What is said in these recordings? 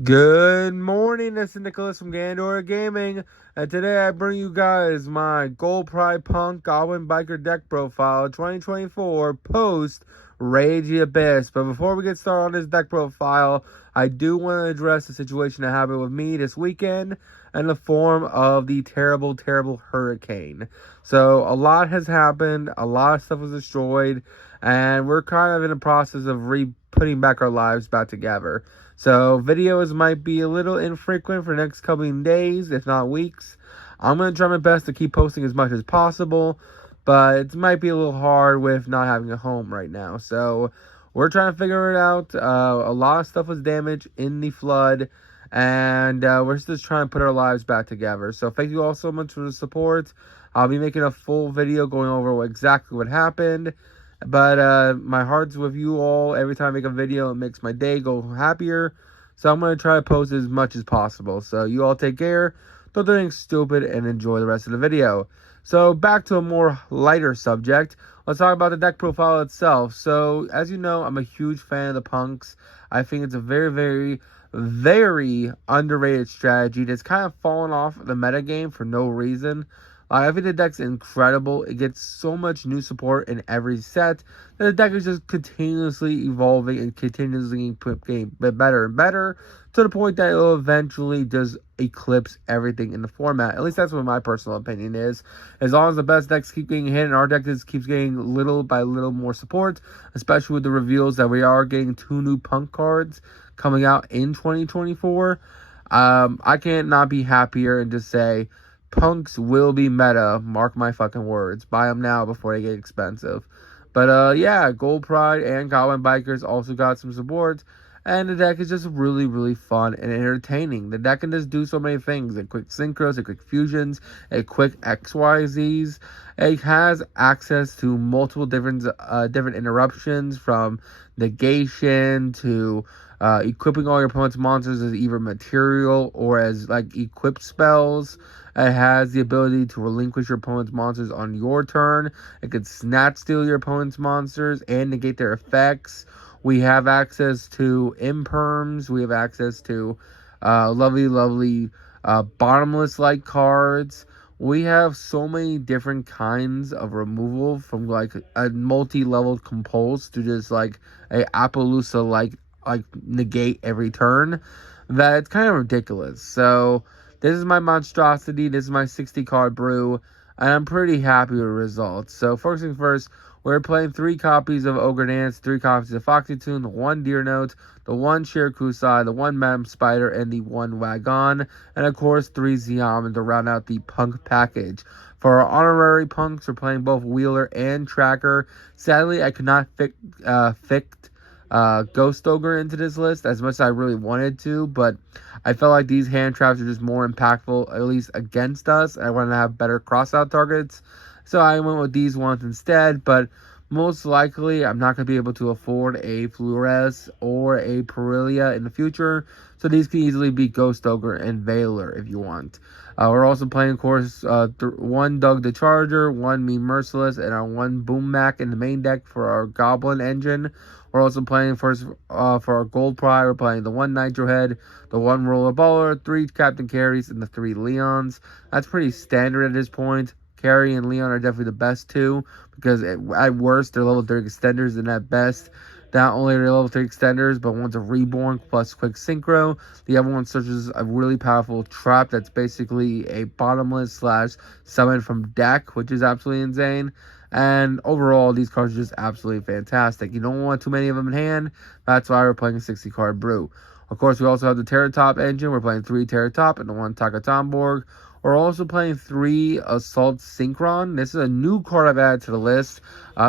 Good morning, this is Nicholas from Gandora Gaming, and today I bring you guys my Gold Pride Punk Goblin Biker deck profile 2024 post Rage the Abyss. But before we get started on this deck profile, I do want to address the situation that happened with me this weekend in the form of the terrible, terrible hurricane. So a lot has happened, a lot of stuff was destroyed, and we're kind of in the process of putting back our lives back together. So videos might be a little infrequent for the next couple of days, if not weeks. I'm going to try my best to keep posting as much as possible, but it might be a little hard with not having a home right now. So we're trying to figure it out. A lot of stuff was damaged in the flood, and we're just trying to put our lives back together. So thank you all so much for the support. I'll be making a full video going over exactly what happened. But my heart's with you all. Every time I make a video, it makes my day go happier. So I'm going to try to post as much as possible. So you all take care, don't do anything stupid, and enjoy the rest of the video. So back to a more lighter subject. Let's talk about the deck profile itself. So as you know, I'm a huge fan of the punks. I think it's a very, very, very underrated strategy that's kind of fallen off the metagame for no reason. I think the deck's incredible. It gets so much new support in every set that the deck is just continuously evolving and continuously getting better and better to the point that it will eventually just eclipse everything in the format. At least that's what my personal opinion is. As long as the best decks keep getting hit and our deck just keeps getting little by little more support, especially with the reveals that we are getting 2 new punk cards coming out in 2024, I can't not be happier and just say, punks will be meta. Mark my fucking words. Buy them now before they get expensive. But yeah, Gold Pride and Goblin Bikers also got some support. And the deck is just really, really fun and entertaining. The deck can just do so many things. A quick synchros, a quick fusions, a quick XYZs. It has access to multiple different interruptions, from negation to equipping all your opponent's monsters as either material or as like equipped spells. It has the ability to relinquish your opponent's monsters on your turn. It could snatch steal your opponent's monsters and negate their effects. We have access to imperms. We have access to lovely, lovely bottomless-like cards. We have so many different kinds of removal, from like a multi-level compulse to just like a Appaloosa like negate every turn, that it's kind of ridiculous. So this is my monstrosity. This is my 60 card brew, and I'm pretty happy with the results. So first things first, we're playing 3 copies of Ogre Dance, 3 copies of Foxy Tune, the 1 Deer Note, the 1 Shirakusai, the 1 Madam Spider, and the 1 Wagon, and of course 3 Xiamen to round out the punk package. For our honorary punks, we're playing both Wheeler and Tracker. Sadly, I could not fit Ghost Ogre into this list as much as I really wanted to, but I felt like these hand traps are just more impactful, at least against us. I wanted to have better cross-out targets, so I went with these ones instead. But most likely, I'm not going to be able to afford a Flores or a Perilia in the future, so these can easily be Ghost Ogre and Veiler if you want. We're also playing, of course, 1 Doug the Charger, 1 Me Merciless, and our 1 Boom Mac in the main deck for our Goblin engine. We're also playing for our Gold Pride. We're playing the 1 Nitro Head, the 1 Roller Baller, 3 Captain Carries, and the 3 Leons. That's pretty standard at this point. Carrie and Leon are definitely the best 2, because at worst, they're level 30 extenders, and at best, not only are they level 3 extenders, but one's a Reborn plus Quick Synchro. The other one searches a really powerful trap that's basically a bottomless / summon from deck, which is absolutely insane. And overall, these cards are just absolutely fantastic. You don't want too many of them in hand. That's why we're playing a 60-card brew. Of course, we also have the Terratop engine. We're playing 3 Terratop and the 1 Takatomborg. We're also playing 3 Assault Synchron. This is a new card I've added to the list.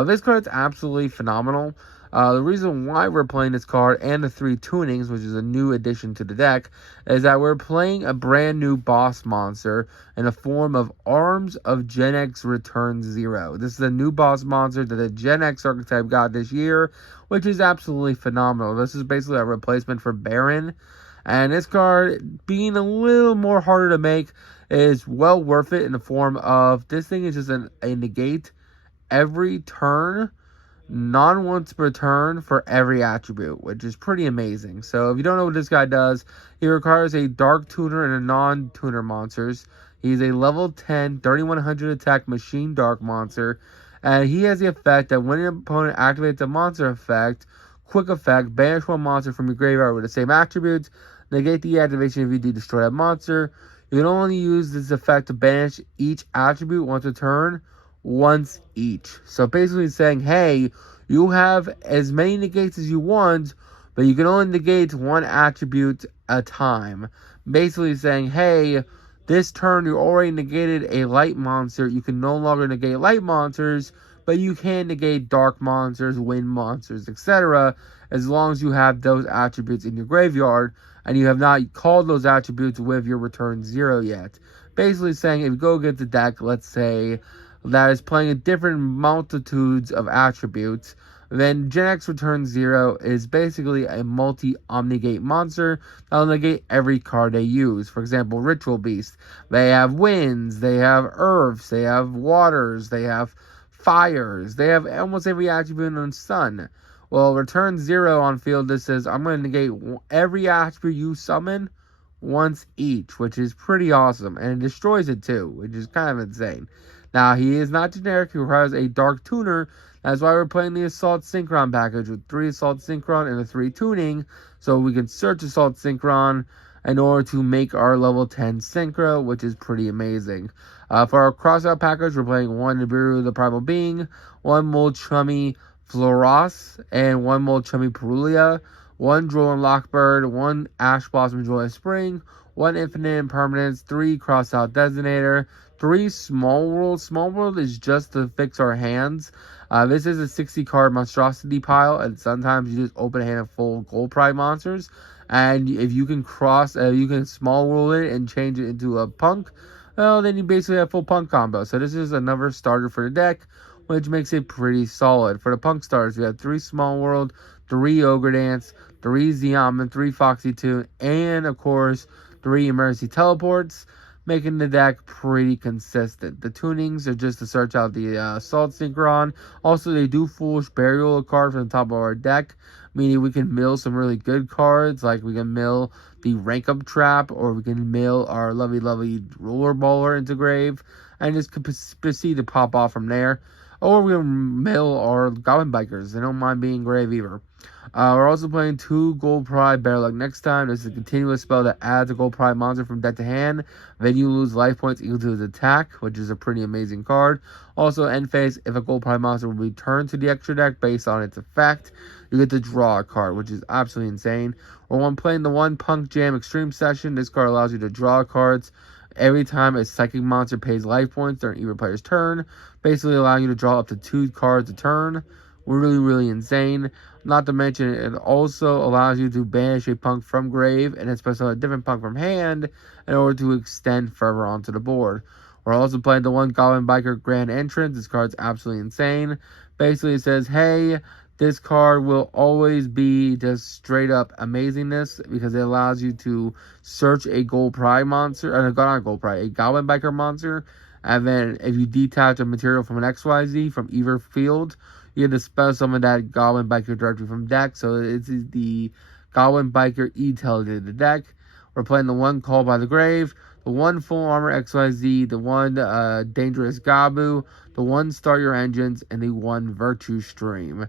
This card is absolutely phenomenal. The reason why we're playing this card and the 3 tunings, which is a new addition to the deck, is that we're playing a brand new boss monster in the form of Arms of Gen X Return 0. This is a new boss monster that the Gen X archetype got this year, which is absolutely phenomenal. This is basically a replacement for Baron. And this card, being a little more harder to make, is well worth it in the form of this thing is just a negate every turn non-once per turn for every attribute, which is pretty amazing. So if you don't know what this guy does, he requires a Dark Tuner and a non-tuner monsters. He's a level 10, 3100 attack machine dark monster, and he has the effect that when an opponent activates a monster effect, quick effect, banish one monster from your graveyard with the same attributes, negate the activation if you do destroy that monster. You can only use this effect to banish each attribute once a turn, once each. So basically saying, hey, you have as many negates as you want, but you can only negate one attribute at a time. Basically saying, hey, this turn you already negated a light monster. You can no longer negate light monsters, but you can negate dark monsters, wind monsters, etc. as long as you have those attributes in your graveyard and you have not called those attributes with your return 0 yet. Basically saying, if you go against a deck, let's say, that is playing a different multitudes of attributes, then Gen X Return 0 is basically a multi-omnigate monster that will negate every card they use. For example, Ritual Beast. They have winds, they have earths, they have waters, they have fires, they have almost every attribute on Sun. Well, Return 0 on field, this says, I'm going to negate every attribute you summon once each, which is pretty awesome. And it destroys it too, which is kind of insane. Now, he is not generic. He requires a Dark Tuner. That's why we're playing the Assault Synchron package with 3 Assault Synchron and a 3 Tuning. So we can search Assault Synchron in order to make our level 10 Synchro, which is pretty amazing. For our Crossout package, we're playing 1 Nibiru the Primal Being, 1 Molchummy Floros, and 1 Molchummy Perulia, 1 Droll and Lockbird, 1 Ash Blossom Joyous Spring, 1 Infinite Impermanence, 3 Crossout Designator, 3 Small World. Small World is just to fix our hands. This is a 60 card monstrosity pile, and sometimes you just open a hand of full Gold Pride monsters. And if you can you can Small World it and change it into a Punk, well, then you basically have full Punk combo. So this is another starter for the deck, which makes it pretty solid. For the Punk starters, we have 3 Small World, 3 Ogre Dance, 3 Zeoman, 3 Foxy Toon, and of course 3 Emergency Teleports, making the deck pretty consistent. The tunings are just to search out the Assault Synchron. Also, they do Foolish Burial a card from the top of our deck, meaning we can mill some really good cards, like we can mill the Rank Up Trap, or we can mill our lovely Roller Baller into grave, and just proceed to pop off from there. Or we can mill our Goblin Bikers. They don't mind being grave either. We're also playing 2 Gold Pride Bear Luck next time. This is a continuous spell that adds a Gold Pride monster from deck to hand. Then you lose life points equal to his attack, which is a pretty amazing card. Also, end phase, if a Gold Pride monster will be returned to the extra deck based on its effect, you get to draw a card, which is absolutely insane. Or when playing the 1 Punk Jam Extreme Session, this card allows you to draw cards every time a Psychic monster pays life points during either player's turn, basically allowing you to draw up to 2 cards a turn. Really insane. Not to mention, it also allows you to banish a Punk from grave and especially a different Punk from hand in order to extend further onto the board. We're also playing the 1 Goblin Biker Grand Entrance. This card's absolutely insane. Basically, it says, hey, this card will always be just straight up amazingness because it allows you to search a Gold Pride monster, not Gold Pride, a Goblin Biker monster, and then if you detach a material from an XYZ from either field, you get to spell summon that Goblin Biker directly from deck. So it's the Goblin Biker E-Tail to the deck. We're playing the 1 Call by the Grave, the 1 Full Armor XYZ, the 1 Dangerous Gabu, the 1 Start Your Engines, and the 1 Virtue Stream.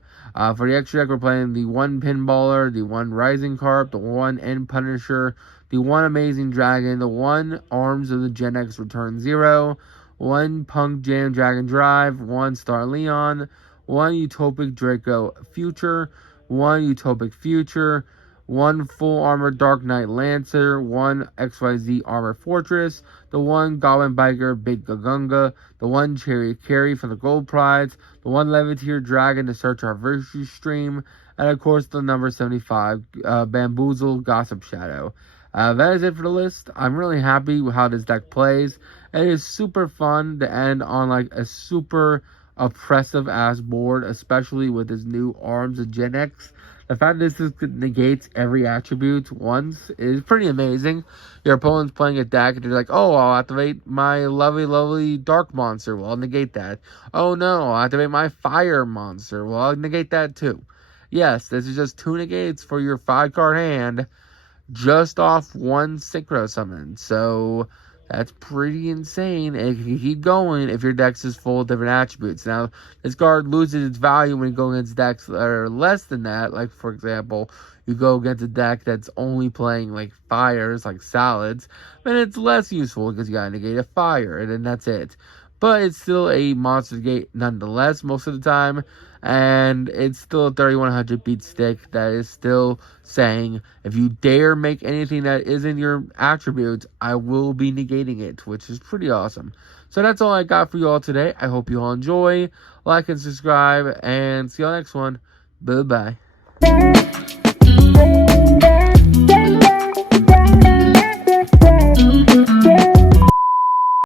For the extra deck, we're playing the 1 Pinballer, the 1 Rising Carp, the 1 End Punisher, the 1 Amazing Dragon, the 1 Arms of the Gen X Return 0, 1 Punk Jam Dragon Drive, 1 Star Leon, 1 Utopic Draco Future, 1 Utopic Future, 1 Full Armor Dark Knight Lancer, 1 XYZ Armor Fortress, the 1 Goblin Biker Big Gagunga, the 1 Chariot Carry for the Gold Prize, the 1 Leviteer Dragon to search our Virtue Stream, and of course the number 75 Bamboozle Gossip Shadow. That is it for the list. I'm really happy with how this deck plays. It is super fun to end on like a super oppressive ass board, especially with his new Arms of Gen X. The fact that this negates every attribute once is pretty amazing. Your opponent's playing a deck, and you're like, oh, I'll activate my lovely, lovely dark monster. Well, I'll negate that. Oh, no, I'll activate my fire monster. Well, I'll negate that too. Yes, this is just 2 negates for your 5-card hand just off 1 synchro summon. So that's pretty insane. And it can keep going if your deck is full of different attributes. Now, this card loses its value when you go against decks that are less than that. Like, for example, you go against a deck that's only playing, like, fires, like salads. Then it's less useful because you gotta negate a fire, and then that's it. But it's still a monster gate nonetheless most of the time. And it's still a 3100 beat stick that is still saying, if you dare make anything that isn't your attributes, I will be negating it, which is pretty awesome. So that's all I got for you all today. I hope you all enjoy. Like and subscribe, and see you all next one. Bye-bye.